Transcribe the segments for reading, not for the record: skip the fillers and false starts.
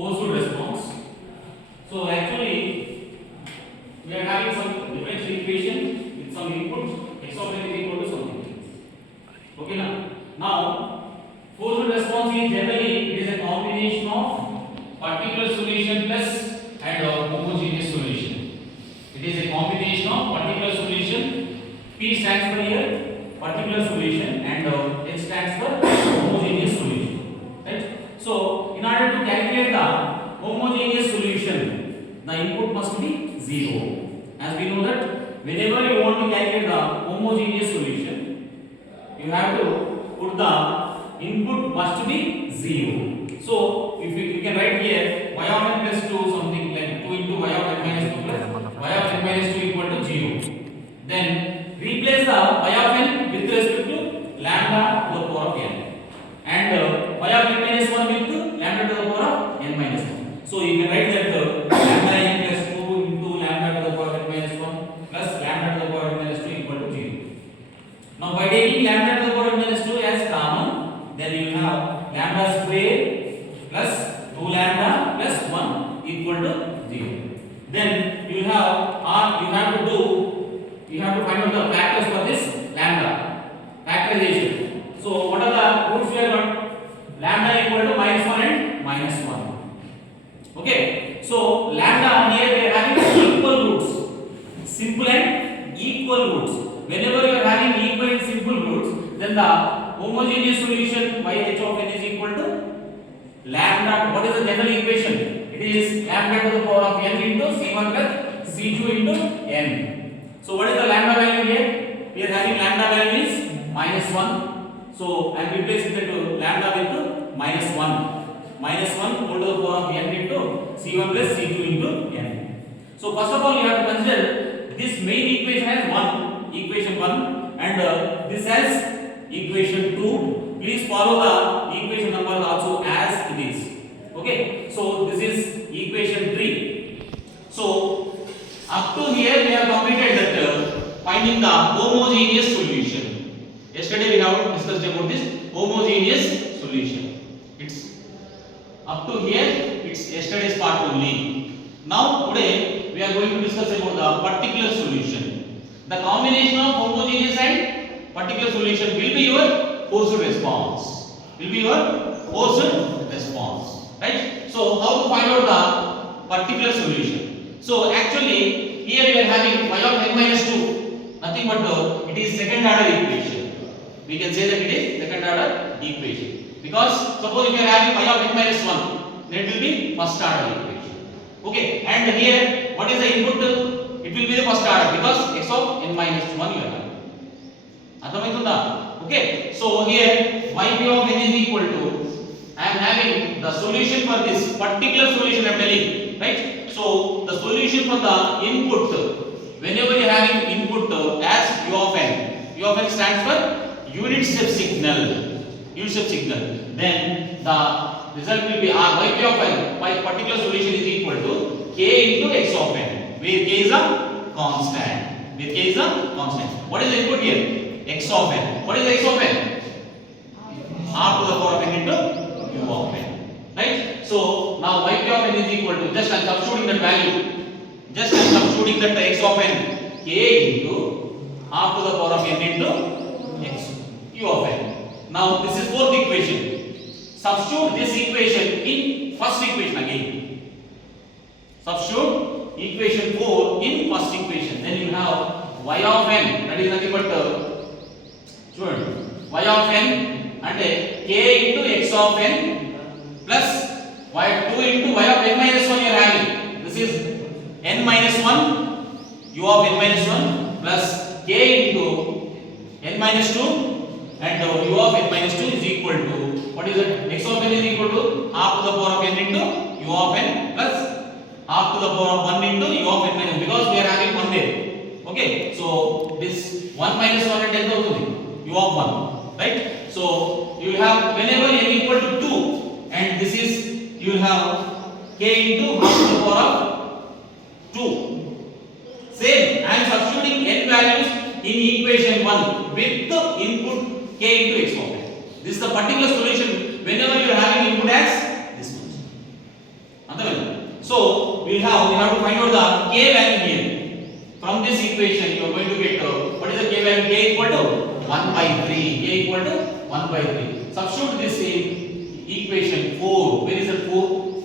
forceful response. So actually we are having some differential equation with some input x of n is equal to something. Okay now forceful response is generally it is a combination of particular solution plus and homogeneous solution. It is a combination of particular solution, P stands for here particular solution and H stands for homogeneous solution. Right? So in order to calculate the homogeneous solution, the input must be 0. As we know that whenever you want to calculate the homogeneous solution, you have to put the input must be 0. So if we can write here y of n plus 2 something like 2 into y of n minus 2 plus y of n minus 2 equal to 0. Then replace the y of n with respect to lambda to the power of n and y of n minus 1 with lambda to the power of n minus 1. So you can write that lambda n plus 2 into lambda to the power of n minus 1 plus lambda to the power of n minus 2 equal to 0. Now by taking lambda to the power of n minus 2 as common, then you have lambda square plus 2 lambda plus 1 equal to 0. Then you have to find out the factors for this lambda factorization. So what are the roots we have got? Lambda equal to minus 1 and minus 1. Okay, so lambda here we are having equal roots, simple and equal roots. Whenever you are having equal and simple roots, then the homogeneous solution by h of n is equal to lambda. What is the general equation? It is lambda to the power of n into c1 plus c2 into n. So what is the lambda value here? We are having lambda value is minus 1. So I am replacing that to lambda with minus 1 whole to the power of n into c1 plus c2 into n. So first of all you have to consider this main equation has equation 1 and this has equation 2. Please follow the equation number also as it is. Okay, so this is equation 3. So up to here we have completed that finding the homogeneous solution. Yesterday we have discussed about this homogeneous solution. It's up to here, it's yesterday's part only. Now today we are going to discuss about the particular solution. The combination of homogeneous and particular solution will be your forced response. Right? So how to find out the particular solution? So actually here we are having y of n minus 2, nothing but it is second order equation. We can say that it is second order equation because suppose if you are having y of n minus 1, then it will be first order equation. Okay, and here what is the input? It will be the first order because x of n minus 1 you are having. Adhamaitunda? Okay, so here yp of n is equal to I am having the solution for this particular solution I am telling, right? So the solution for the input, whenever you are having input as u of n stands for unit step signal. Then the result will be yp of n by particular solution is equal to k into x of n, where k is a constant. What is the input here? X of n. What is x of n? R to the power of n into u of n. Right? So now yp of n is equal to, just I am substituting that value. X of n, k into r to the power of n into x u of n. Now this is fourth equation. Substitute this equation in first equation again. Substitute equation 4 in first equation. Then you have y of n, that is nothing but y of n and k into x of n plus y 2 into y of n minus 1 you are having. This is n minus 1 u of n minus 1 plus k into n minus 2 and u of n minus 2 is equal to, what is it? X of n is equal to half to the power of n into u of n plus half to the power of 1 into u of n minus 1 because we are having 1 there. Okay, so this 1 minus 1 and 10 అవుతుంది u of 1, right? So you will have whenever n equal to 2 and this is you will have k into half to the power of 2. Same, I am substituting n values in equation 1 with the input k into x of n. This is the particular solution whenever you are having input as this much. So we have to find out the k value here. From this equation you are going to get what is the k value? K equal to 1 by 3. K equal to 1 by 3. Substitute this in equation 4. Where is the 4?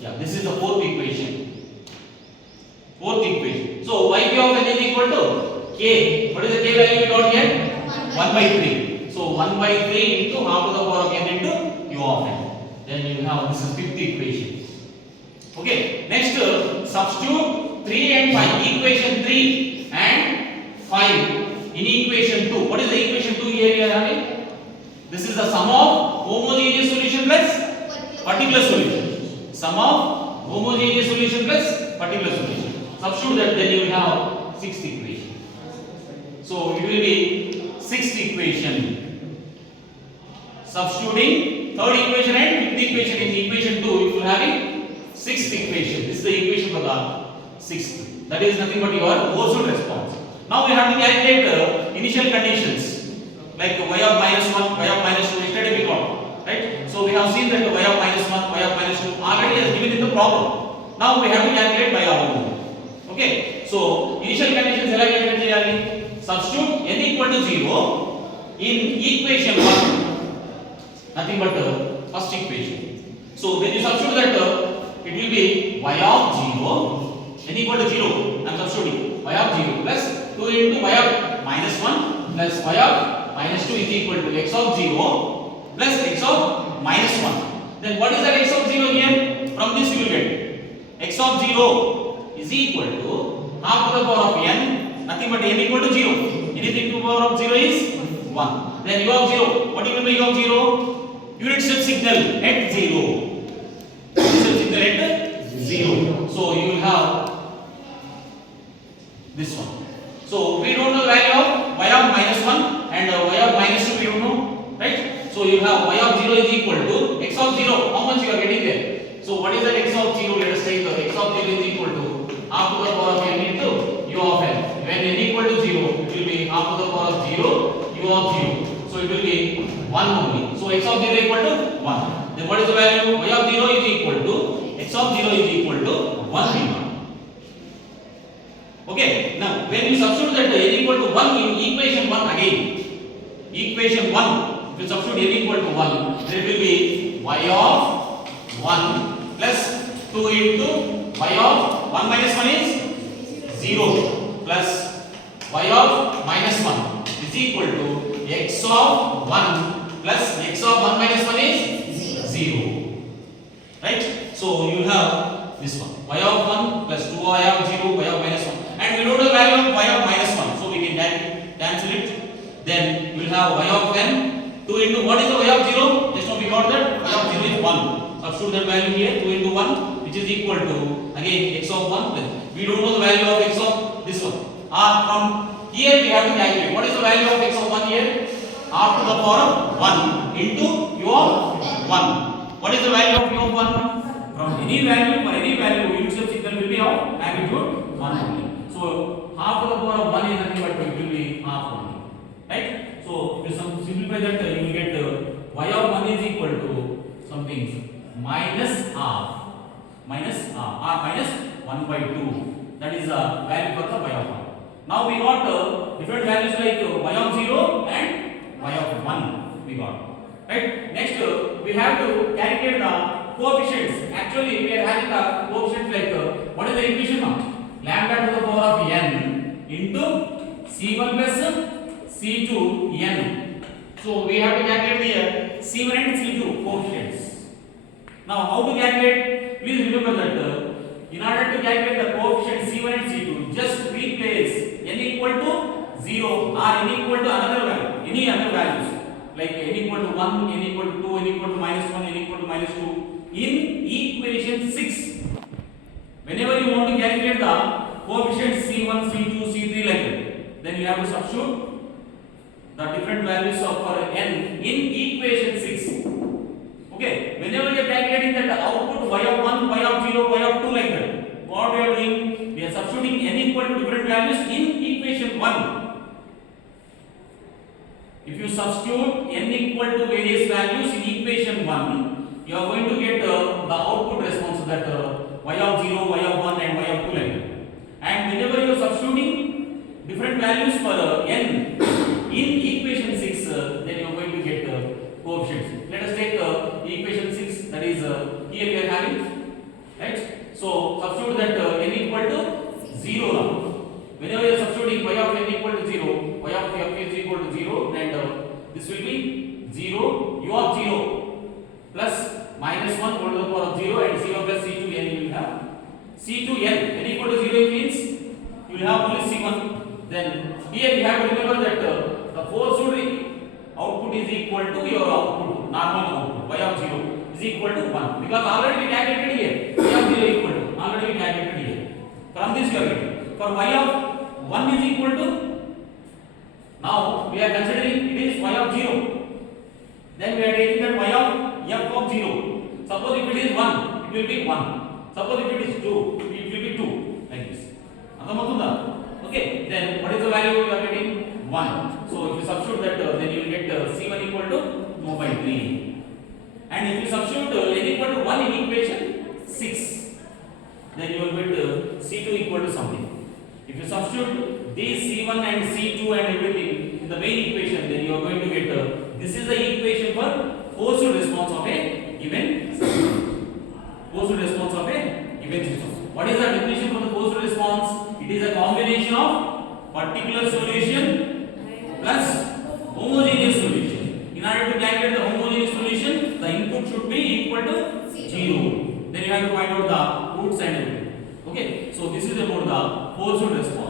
Yeah, this is the fourth equation. Fourth equation. So yp of n is equal to k. What is the k value we got here? 1 by 3. So 1 by 3 into half to the power of n into u of n. Then you have this is fifth equation. Okay. Next substitute 3 and 5. Equation 3 and 5 in equation 2. What is the equation 2 here you are having? This is the sum of homogeneous solution plus particular solution. Sum of homogeneous solution plus particular solution. Substitute that, then you will have sixth equation. So it will be sixth equation. Substituting third equation and fifth equation in equation 2, you will have sixth equation. This is the equation for the sixth. That is nothing but your forced response. Now we have to calculate initial conditions like y of minus 1, y of minus 2. Yesterday we got, right? So we have seen that y of minus 1, y of minus 2 already is given in the problem. Now we have to calculate by our own. Okay. So initial conditions ఎలా calculate చేయాలి? Substitute n equal to 0 in equation 1. Nothing but first equation. So when you substitute that, it will be y of 0 n equal to 0. I am substituting y of 0 plus 2 into y of minus 1 plus y of minus 2 is equal to x of 0 plus x of minus 1. Then what is that x of 0 here? From this you will get x of 0 is equal to half to the power of n, nothing but n equal to 0. Anything to the power of 0 is 1. Then u of 0. What do you mean by u of 0? Unit step signal at 0. Unit step signal at 0. So you will have this one. So we don't know the value of y of minus 1 and y of minus 2 we don't know, right? So you have y of 0 is equal to x of 0. How much you are getting there? So what is that x of 0? Let us take the x of 0 is equal to half to the power of n into u of n. When n equal to 0, it will be half to the power of 0 u of 0. So it will be 1 only. So x of 0 equal to 1. Then what is the value? Y of 0 is equal to x of 0 is equal to 1 v1. Okay. Now when you substitute that n equal to 1 in equation 1 again, equation 1, if you substitute n equal to 1, there will be y of 1 plus 2 into y of 1 minus 1 is 0 plus y of minus 1 is equal to x of 1 plus x of 1 minus 1 is 0. Right? So you have this one. Y of 1 plus 2y of 0, y of minus 1. And we know the value of y of minus 1. So we can cancel it. Then you will have y of n. 2 into what is the y of 0? Just now we got that. Y of 0 is 1. Substitute that value here. 2 into 1, which is equal to again x of 1. Then we don't know the value of x of this one. From here we have to calculate. What is the value of x of 1 here? Half to the power of 1 into u of 1. What is the value of u of 1? From any value, for any value, unit step signal will be of magnitude 1 only. So half to the power of 1 is nothing but it will be half only. Right? So if you simplify that, you will get y of 1 is equal to something minus half or minus 1 by 2. That is the value for the y of 1. Now we got different values like y of 0 and y of 1 we got. Right? Next we have to calculate the coefficients. Actually we are having the coefficients like what is the equation now? Lambda to the power of n into c1 plus c2 n. So we have to calculate here c1 and c2 coefficients. Now how to calculate? Please remember that in order to calculate the coefficient c1 and c2, just replace n equal to 0 or n equal to another value, any other values like n equal to 1, n equal to 2, n equal to minus 1, n equal to minus 2 in equation 6. Whenever you want to calculate the coefficients c1, c2, c3 like that, then you have to substitute the different values of for n in equation 6. Okay, whenever you are calculating that output y of 1, y of 0, y of 2 like that, what we are doing? We are substituting n equal to different values in equation 1. If you substitute n equal to various values in equation 1, you are going to get the output response that y values for n in equation 6, then you are going to get coefficients. Let us take equation 6, that is here we are having, right? So substitute that n equal to 0 now. Whenever you are substituting y of n equal to 0, y of f is equal to 0, and this will be 0, u of 0 plus minus 1 whole to the power of 0, and c1 plus c2 n you will have. c2 n equal to 0 means you will have only c1. Then here you have to remember that the forced output is equal to your output, normal output, y of 0 is equal to 1, because already we calculated here, y of 0 equal to, already we calculated here. From this you are getting. For y of 1 is equal to, now we are considering it is y of 0. Then we are taking that y of f of 0. Suppose if it is 1, it will be 1. Suppose if it is 2, it will be 2. Like this. Okay. Then what is the value you are getting? 1. So if you substitute that, then you will get c1 equal to 2 by 3. And if you substitute n equal to 1 in equation 6, then you will get c2 equal to something. If you substitute these c1 and c2 and everything in the main equation, then you are going to get this is the equation for forced response of a given system. Forced response of a given system. What is the definition for the forced response? It is a combination of particular solution plus homogeneous solution. In order to calculate the homogeneous solution, the input should be equal to 0. Then you have to find out the roots and everything. Okay, so this is about the forced response.